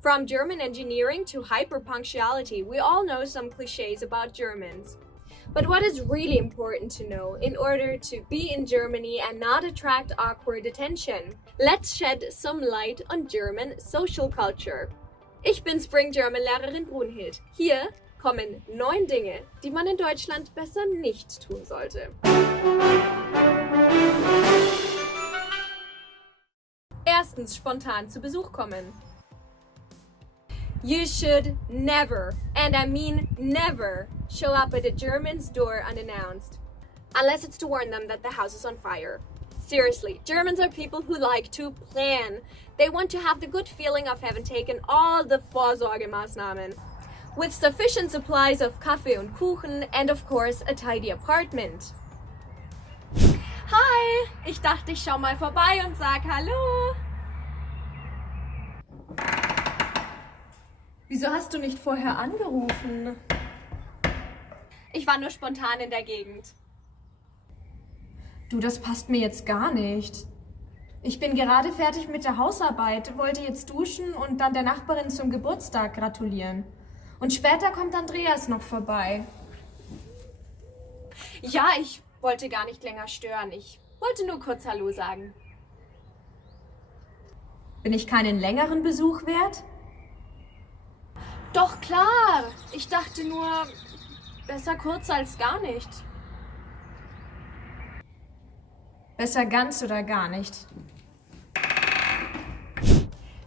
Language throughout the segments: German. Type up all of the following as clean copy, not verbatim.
From German engineering to hyper-punctuality, we all know some clichés about Germans. But what is really important to know in order to be in Germany and not attract awkward attention? Let's shed some light on German social culture. Ich bin Spring German Lehrerin Brunhild. Hier kommen 9 Dinge, die man in Deutschland besser nicht tun sollte. Erstens, spontan zu Besuch kommen. You should never, and I mean never, show up at a German's door unannounced. Unless it's to warn them that the house is on fire. Seriously, Germans are people who like to plan. They want to have the good feeling of having taken all the Vorsorgemaßnahmen. With sufficient supplies of Kaffee und Kuchen and of course a tidy apartment. Hi, ich dachte ich schau mal vorbei und sag Hallo. Wieso hast du nicht vorher angerufen? Ich war nur spontan in der Gegend. Du, das passt mir jetzt gar nicht. Ich bin gerade fertig mit der Hausarbeit, wollte jetzt duschen und dann der Nachbarin zum Geburtstag gratulieren. Und später kommt Andreas noch vorbei. Ja, ich wollte gar nicht länger stören. Ich wollte nur kurz Hallo sagen. Bin ich keinen längeren Besuch wert? Doch klar, ich dachte nur, besser kurz als gar nicht. Besser ganz oder gar nicht.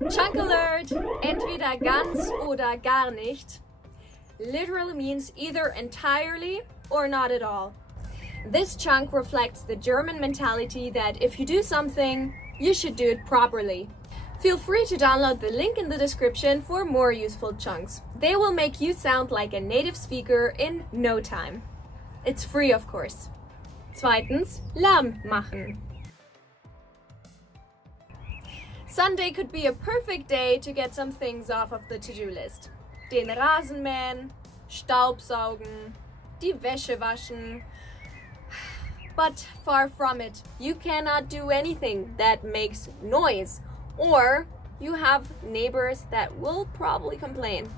Chunk Alert! Entweder ganz oder gar nicht literally means either entirely or not at all. This chunk reflects the German mentality that if you do something, you should do it properly. Feel free to download the link in the description for more useful chunks. They will make you sound like a native speaker in no time. It's free, of course. Zweitens, Lärm machen. Sunday could be a perfect day to get some things off of the to-do list. Den Rasen mähen, Staubsaugen, die Wäsche waschen. But far from it, you cannot do anything that makes noise. Or you have neighbors that will probably complain.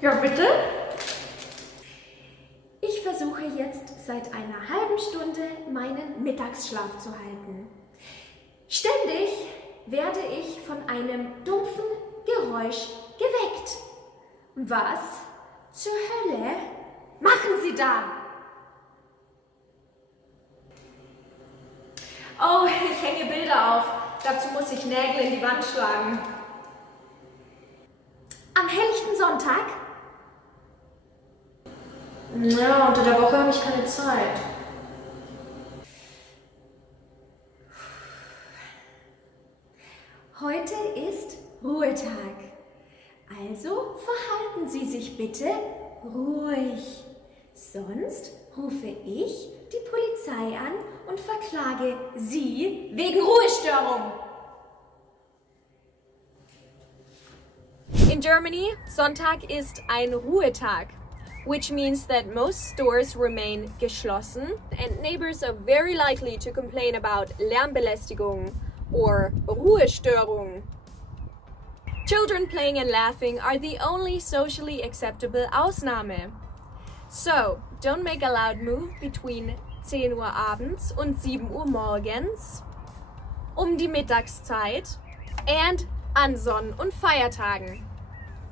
Ja, bitte? Ich versuche jetzt seit einer halben Stunde meinen Mittagsschlaf zu halten. Ständig werde ich von einem dumpfen Geräusch geweckt. Was zur Hölle machen Sie da? Oh, ich hänge Bilder auf. Dazu muss ich Nägel in die Wand schlagen. Am helllichten Sonntag? Ja, unter der Woche habe ich keine Zeit. Heute ist Ruhetag. Also verhalten Sie sich bitte ruhig. Sonst rufe ich die Polizei an und verklage Sie wegen Ruhestörung. In Germany, Sonntag ist ein Ruhetag, which means that most stores remain geschlossen and neighbors are very likely to complain about Lärmbelästigung or Ruhestörung. Children playing and laughing are the only socially acceptable Ausnahme. So, don't make a loud move between 10 Uhr abends und 7 Uhr morgens, um die Mittagszeit and an Sonn- und Feiertagen.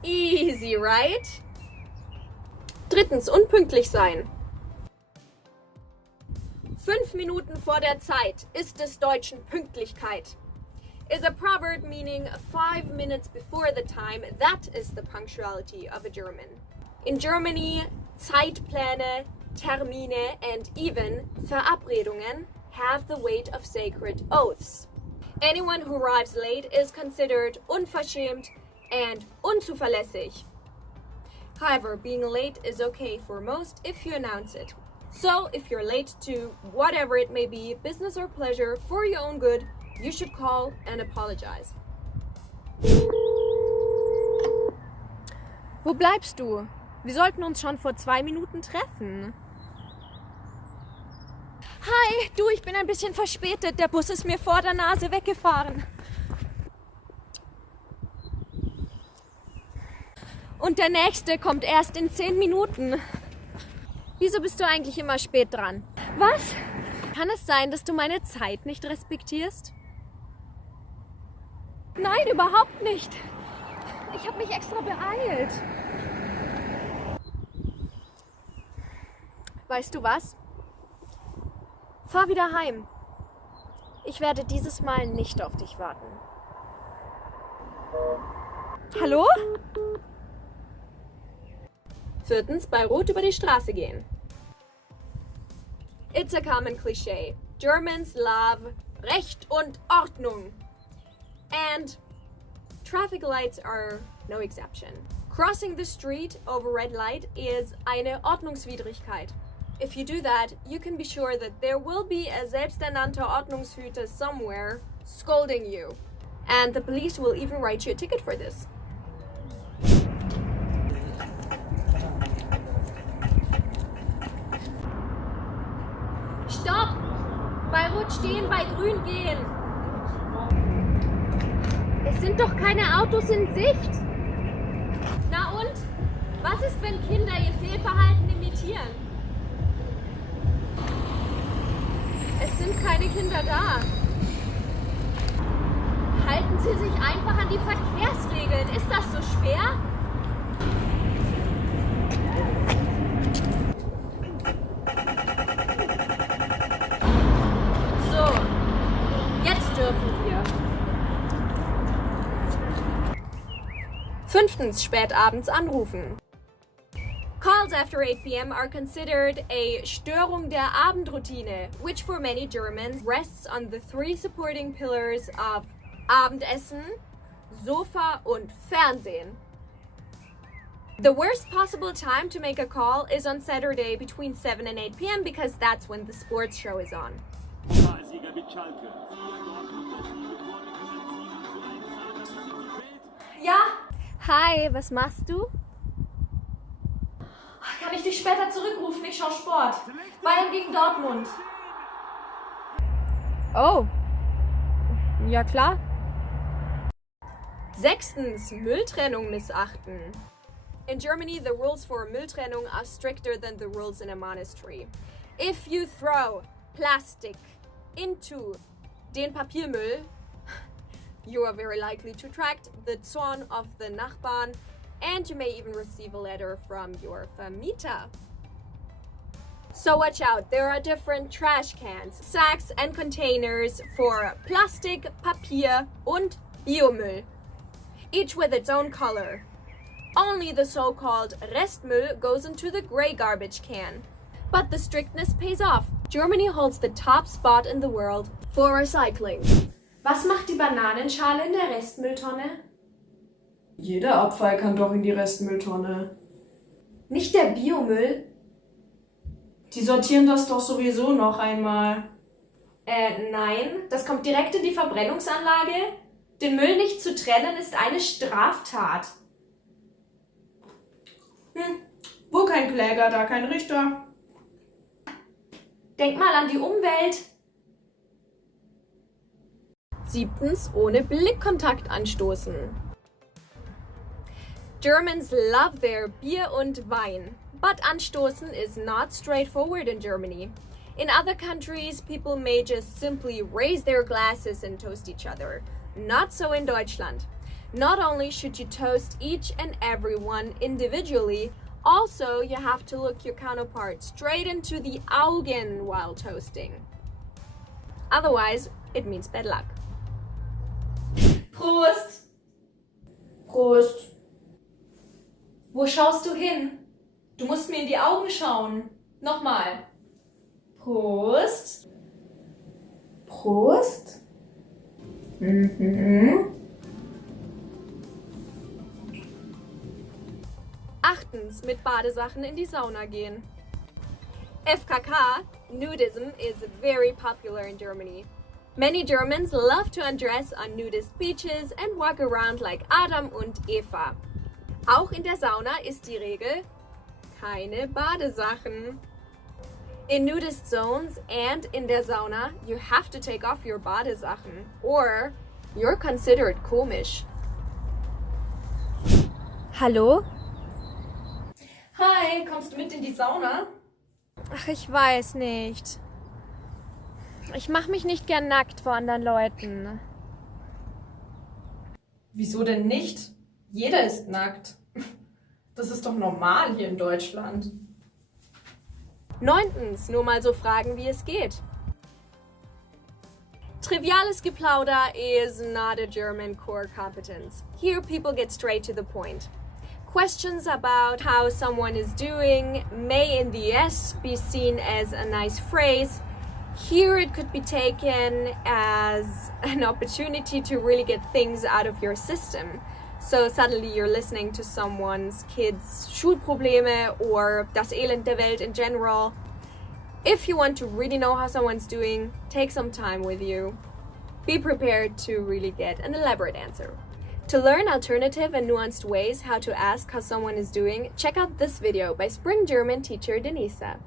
Easy, right? Drittens, unpünktlich sein. 5 Minuten vor der Zeit ist des Deutschen Pünktlichkeit. Is a proverb meaning 5 minutes before the time. That is the punctuality of a German. In Germany, Zeitpläne, Termine, and even Verabredungen have the weight of sacred oaths. Anyone who arrives late is considered unverschämt and unzuverlässig. However, being late is okay for most if you announce it. So, if you're late to whatever it may be, business or pleasure, for your own good, you should call and apologize. Wo bleibst du? Wir sollten uns schon vor 2 Minuten treffen. Hi, du, ich bin ein bisschen verspätet. Der Bus ist mir vor der Nase weggefahren. Und der nächste kommt erst in 10 Minuten. Wieso bist du eigentlich immer spät dran? Was? Kann es sein, dass du meine Zeit nicht respektierst? Nein, überhaupt nicht. Ich habe mich extra beeilt. Weißt du was? Fahr wieder heim. Ich werde dieses Mal nicht auf dich warten. Hallo? 4. Bei Rot über die Straße gehen. It's a common cliché. Germans love Recht und Ordnung. And traffic lights are no exception. Crossing the street over red light is eine Ordnungswidrigkeit. If you do that, you can be sure that there will be a selbsternannter Ordnungshüter somewhere scolding you. And the police will even write you a ticket for this. Stopp! Bei Rot stehen, bei Grün gehen! Es sind doch keine Autos in Sicht! Na und? Was ist, wenn Kinder ihr Fehlverhalten imitieren? Es sind keine Kinder da. Halten Sie sich einfach an die Verkehrsregeln. Ist das so schwer? So, jetzt dürfen wir. 5. Spät abends anrufen. Calls after 8 p.m. are considered a Störung der Abendroutine, which for many Germans rests on the 3 supporting pillars of Abendessen, Sofa und Fernsehen. The worst possible time to make a call is on Saturday between 7 and 8 p.m. because that's when the sports show is on. Ja? Hi, was machst du? Kann ich dich später zurückrufen? Ich schaue Sport. Bayern gegen Dortmund. Oh. Ja klar. 6. Mülltrennung missachten. In Germany, the rules for Mülltrennung are stricter than the rules in a monastery. If you throw plastic into den Papiermüll, you are very likely to attract the Zorn of the Nachbarn, and you may even receive a letter from your Vermieter. So watch out, there are different trash cans, sacks and containers for Plastik, Papier und Biomüll, each with its own color. Only the so-called Restmüll goes into the gray garbage can. But the strictness pays off. Germany holds the top spot in the world for recycling. Was macht die Bananenschale in der Restmülltonne? Jeder Abfall kann doch in die Restmülltonne. Nicht der Biomüll? Die sortieren das doch sowieso noch einmal. Nein, das kommt direkt in die Verbrennungsanlage. Den Müll nicht zu trennen ist eine Straftat. Wo kein Kläger, da kein Richter. Denk mal an die Umwelt. 7. Ohne Blickkontakt anstoßen. Germans love their Bier und Wein, but anstoßen is not straightforward in Germany. In other countries, people may just simply raise their glasses and toast each other. Not so in Deutschland. Not only should you toast each and every one individually, also you have to look your counterpart straight into the Augen while toasting. Otherwise, it means bad luck. Prost! Prost. Wo schaust du hin? Du musst mir in die Augen schauen. Nochmal. Prost. Prost. 8. Mit Badesachen in die Sauna gehen. FKK, nudism, is very popular in Germany. Many Germans love to undress on nudist beaches and walk around like Adam und Eva. Auch in der Sauna ist die Regel: keine Badesachen. In nudist zones and in der Sauna, you have to take off your Badesachen or you're considered komisch. Hallo? Hi, kommst du mit in die Sauna? Ach, ich weiß nicht. Ich mache mich nicht gern nackt vor anderen Leuten. Wieso denn nicht? Jeder ist nackt. Das ist doch normal hier in Deutschland. 9. Nur mal so fragen, wie es geht. Triviales Geplauder is not a German core competence. Here people get straight to the point. Questions about how someone is doing may in the US be seen as a nice phrase. Here it could be taken as an opportunity to really get things out of your system. So suddenly you're listening to someone's kids' Schulprobleme or das Elend der Welt in general. If you want to really know how someone's doing, take some time with you. Be prepared to really get an elaborate answer. To learn alternative and nuanced ways how to ask how someone is doing, check out this video by Spring German teacher Denisa.